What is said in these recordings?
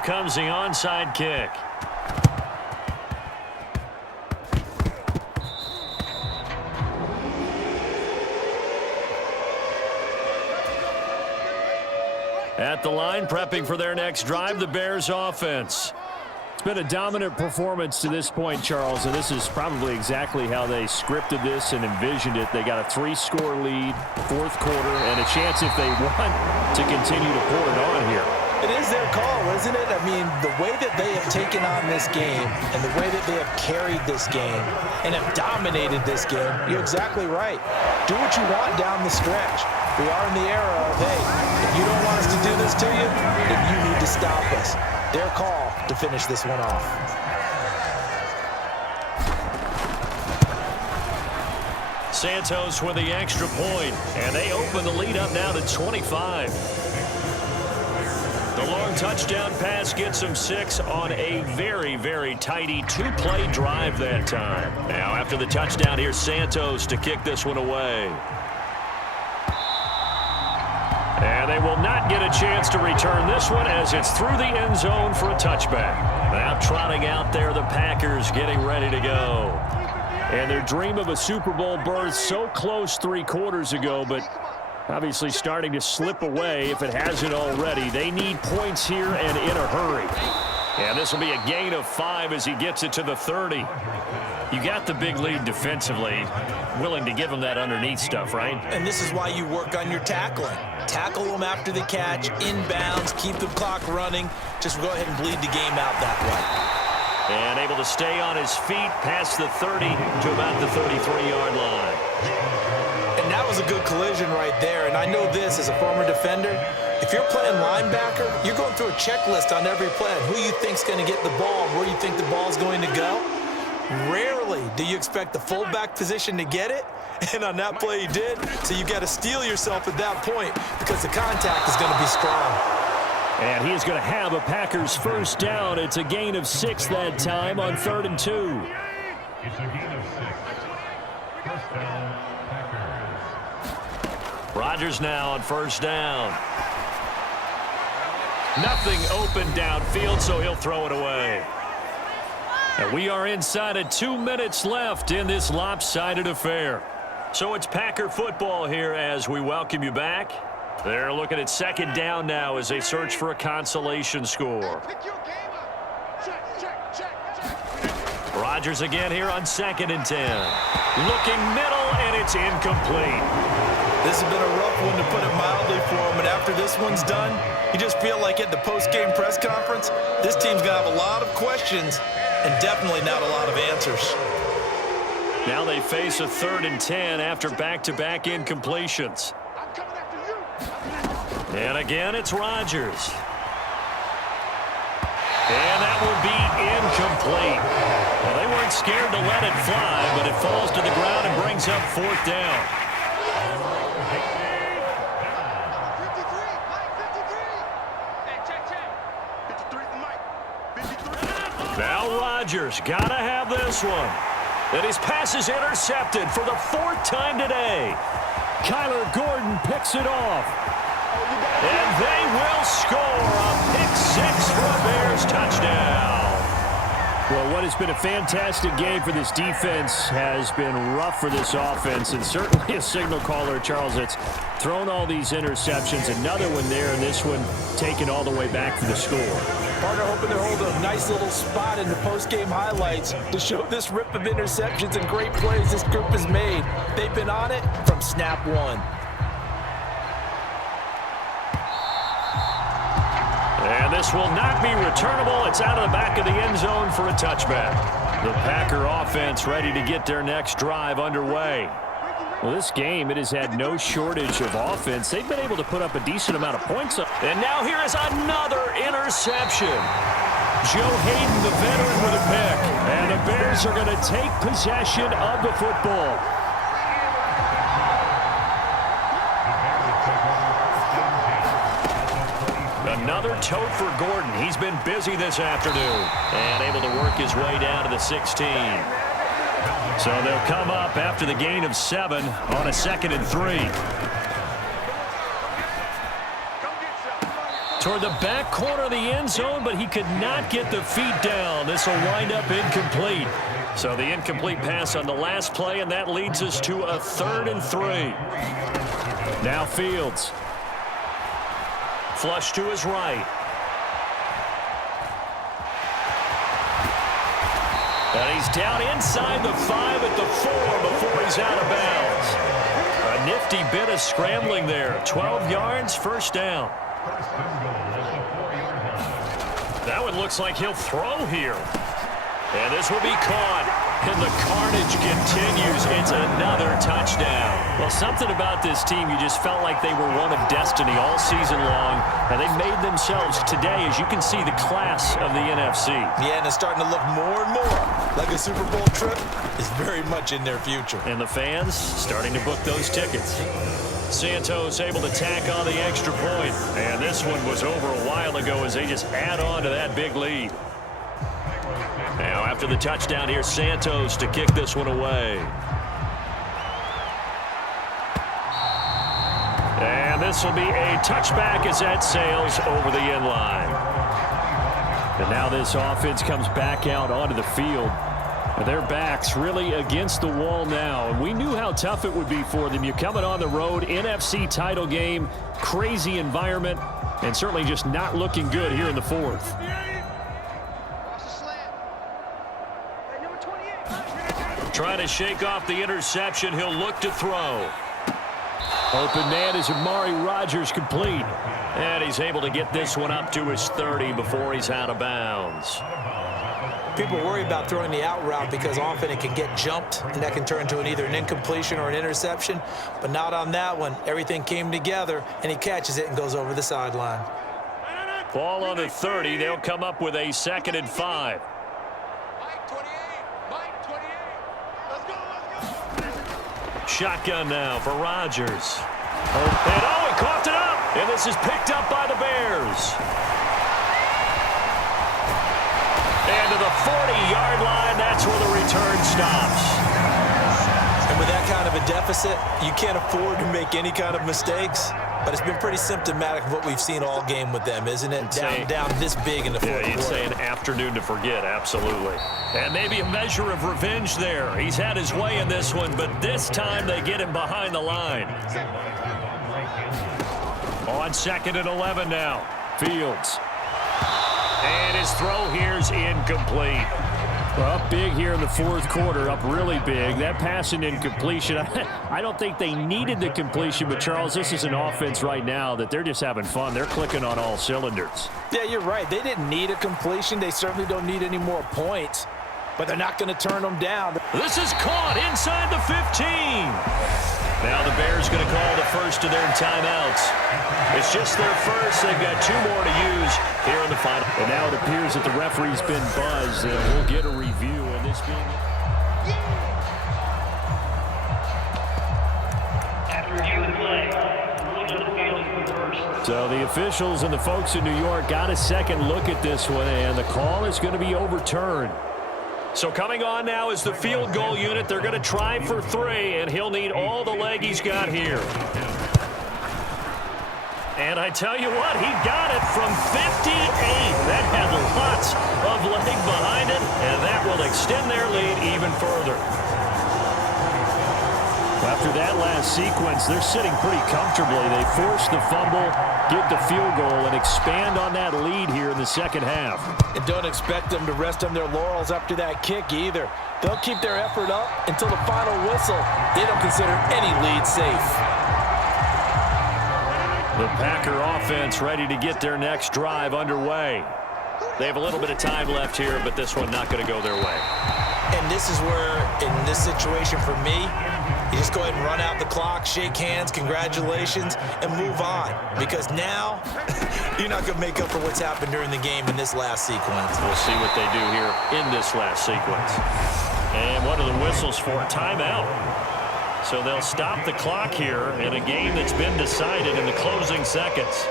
here comes the onside kick. At the line, prepping for their next drive, the Bears offense. It's been a dominant performance to this point, Charles, and this is probably exactly how they scripted this and envisioned it. They got a 3-score lead, fourth quarter, and a chance if they want to continue to pour it on here. It is their call, isn't it? I mean, the way that they have taken on this game and the way that they have carried this game and have dominated this game, you're exactly right. Do what you want down the stretch. We are in the era of, hey, if you don't want us to do this to you, then you need to stop us. Their call to finish this one off. Santos with the extra point, and they open the lead up now to 25. The long touchdown pass gets them 6 on a very, very tidy 2-play drive that time. Now after the touchdown, here's Santos to kick this one away. And they will not get a chance to return this one as it's through the end zone for a touchback. Now trotting out there, the Packers getting ready to go. And their dream of a Super Bowl berth so close 3 quarters ago, but obviously starting to slip away if it hasn't already. They need points here and in a hurry. And this will be a gain of 5 as he gets it to the 30. You got the big lead defensively, willing to give them that underneath stuff, right? And this is why you work on your tackling. Tackle them after the catch, inbounds, keep the clock running. Just go ahead and bleed the game out that way. And able to stay on his feet past the 30 to about the 33-yard line. And that was a good collision right there. And I know this as a former defender. If you're playing linebacker, you're going through a checklist on every play. Who you think's going to get the ball, where you think the ball's going to go. Rarely do you expect the fullback position to get it. And on that play he did. So you got to steel yourself at that point because the contact is going to be strong. And he is going to have a Packers first down. It's a gain of 6 that time on 3rd and 2. It's a gain of 6. First down, Packers. Rodgers now on first down. Nothing open downfield, so he'll throw it away. And we are inside of 2 minutes left in this lopsided affair. So it's Packer football here as we welcome you back. They're looking at second down now as they search for a consolation score. Rodgers again here on 2nd and 10. Looking middle, and it's incomplete. This has been a rough one, to put it mildly, for him. And after this one's done, you just feel like at the post-game press conference, this team's going to have a lot of questions and definitely not a lot of answers. Now they face a 3rd and 10 after back-to-back incompletions. And again, it's Rodgers. And that will be incomplete. Well, they weren't scared to let it fly, but it falls to the ground and brings up 4th down. Now Rodgers got to have this one. And his pass is intercepted for the 4th time today. Kyler Gordon picks it off. And they will score a pick-6 for a Bears touchdown. Well, what has been a fantastic game for this defense has been rough for this offense, and certainly a signal caller, Charles, that's thrown all these interceptions. Another one there, and this one taken all the way back for the score. Partner hoping to hold a nice little spot in the post-game highlights to show this rip of interceptions and great plays this group has made. They've been on it from snap one. And this will not be returnable. It's out of the back of the end zone for a touchback. The Packer offense ready to get their next drive underway. Well, this game, it has had no shortage of offense. They've been able to put up a decent amount of points. And now here is another interception. Joe Hayden, the veteran, with a pick. And the Bears are going to take possession of the football. Another tote for Gordon. He's been busy this afternoon and able to work his way down to the 16. So they'll come up after the gain of 7 on a 2nd and 3. Toward the back corner of the end zone, but he could not get the feet down. This will wind up incomplete. So the incomplete pass on the last play, and that leads us to a 3rd and 3. Now Fields. Flush to his right. And he's down inside the 5 at the 4 before he's out of bounds. A nifty bit of scrambling there. 12 yards, first down. That one looks like he'll throw here. And this will be caught. And the carnage continues. It's another touchdown. Well, something about this team, you just felt like they were one of destiny all season long. And they made themselves today, as you can see, the class of the NFC. Yeah, and it's starting to look more and more like a Super Bowl trip is very much in their future. And the fans starting to book those tickets. Santos able to tack on the extra point. And this one was over a while ago as they just add on to that big lead. Now after the touchdown here, Santos to kick this one away. And this will be a touchback as that sails over the end line. And now this offense comes back out onto the field. Their backs really against the wall now. And we knew how tough it would be for them. You're coming on the road, NFC title game, crazy environment, and certainly just not looking good here in the 4th. Trying to shake off the interception. He'll look to throw. Open man is Amari Rodgers complete. And he's able to get this one up to his 30 before he's out of bounds. People worry about throwing the out route because often it can get jumped, and that can turn into either an incompletion or an interception. But not on that one. Everything came together, and he catches it and goes over the sideline. Ball on the 30. They'll come up with a 2nd and 5. Shotgun now for Rodgers. And he coughed it up. And this is picked up by the Bears. And to the 40-yard line, that's where the return stops. And with that kind of a deficit, you can't afford to make any kind of mistakes. But it's been pretty symptomatic of what we've seen all game with them, isn't it? Down this big in the 4th quarter. Yeah, you'd say an afternoon to forget, absolutely. And maybe a measure of revenge there. He's had his way in this one, but this time they get him behind the line. On 2nd and 11 now. Fields. And his throw here's incomplete. Well, up big here in the 4th quarter, up really big. That pass and incompletion, I don't think they needed the completion, but Charles, this is an offense right now that they're just having fun. They're clicking on all cylinders. Yeah, you're right. They didn't need a completion. They certainly don't need any more points, but they're not going to turn them down. This is caught inside the 15. Now the Bears going to call the first of their timeouts. It's just their first. They've got 2 more to use here in the final. And now it appears that the referee's been buzzed, and we'll get a review on this being. After reviewing play, rules of the field is reversed. So the officials and the folks in New York got a second look at this one, and the call is going to be overturned. So coming on now is the field goal unit. They're going to try for 3, and he'll need all the leg he's got here. And I tell you what, he got it from 58. That had lots of leg behind it, and that will extend their lead even further. After that last sequence, they're sitting pretty comfortably. They force the fumble, get the field goal, and expand on that lead here in the 2nd half. And don't expect them to rest on their laurels after that kick either. They'll keep their effort up until the final whistle. They don't consider any lead safe. The Packer offense ready to get their next drive underway. They have a little bit of time left here, but this one not going to go their way. And this is where, in this situation for me, you just go ahead and run out the clock, shake hands, congratulations, and move on. Because now, you're not going to make up for what's happened during the game in this last sequence. We'll see what they do here in this last sequence. And what are the whistles for? Timeout. So they'll stop the clock here in a game that's been decided in the closing seconds.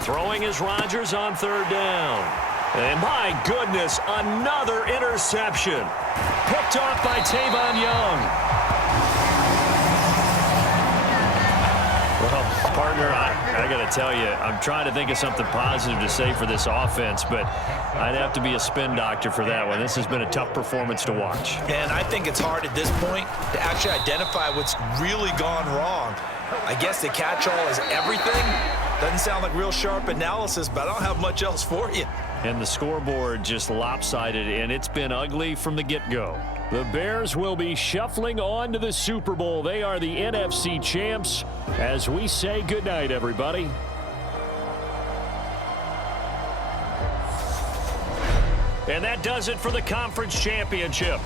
Throwing is Rodgers on 3rd down. And my goodness, another interception. Picked off by Tavon Young. Well, partner, I got to tell you, I'm trying to think of something positive to say for this offense, but I'd have to be a spin doctor for that one. This has been a tough performance to watch. And I think it's hard at this point to actually identify what's really gone wrong. I guess the catch-all is everything. Doesn't sound like real sharp analysis, but I don't have much else for you. And the scoreboard just lopsided, and it's been ugly from the get-go. The Bears will be shuffling on to the Super Bowl. They are the NFC champs as we say goodnight, everybody. And that does it for the conference championship.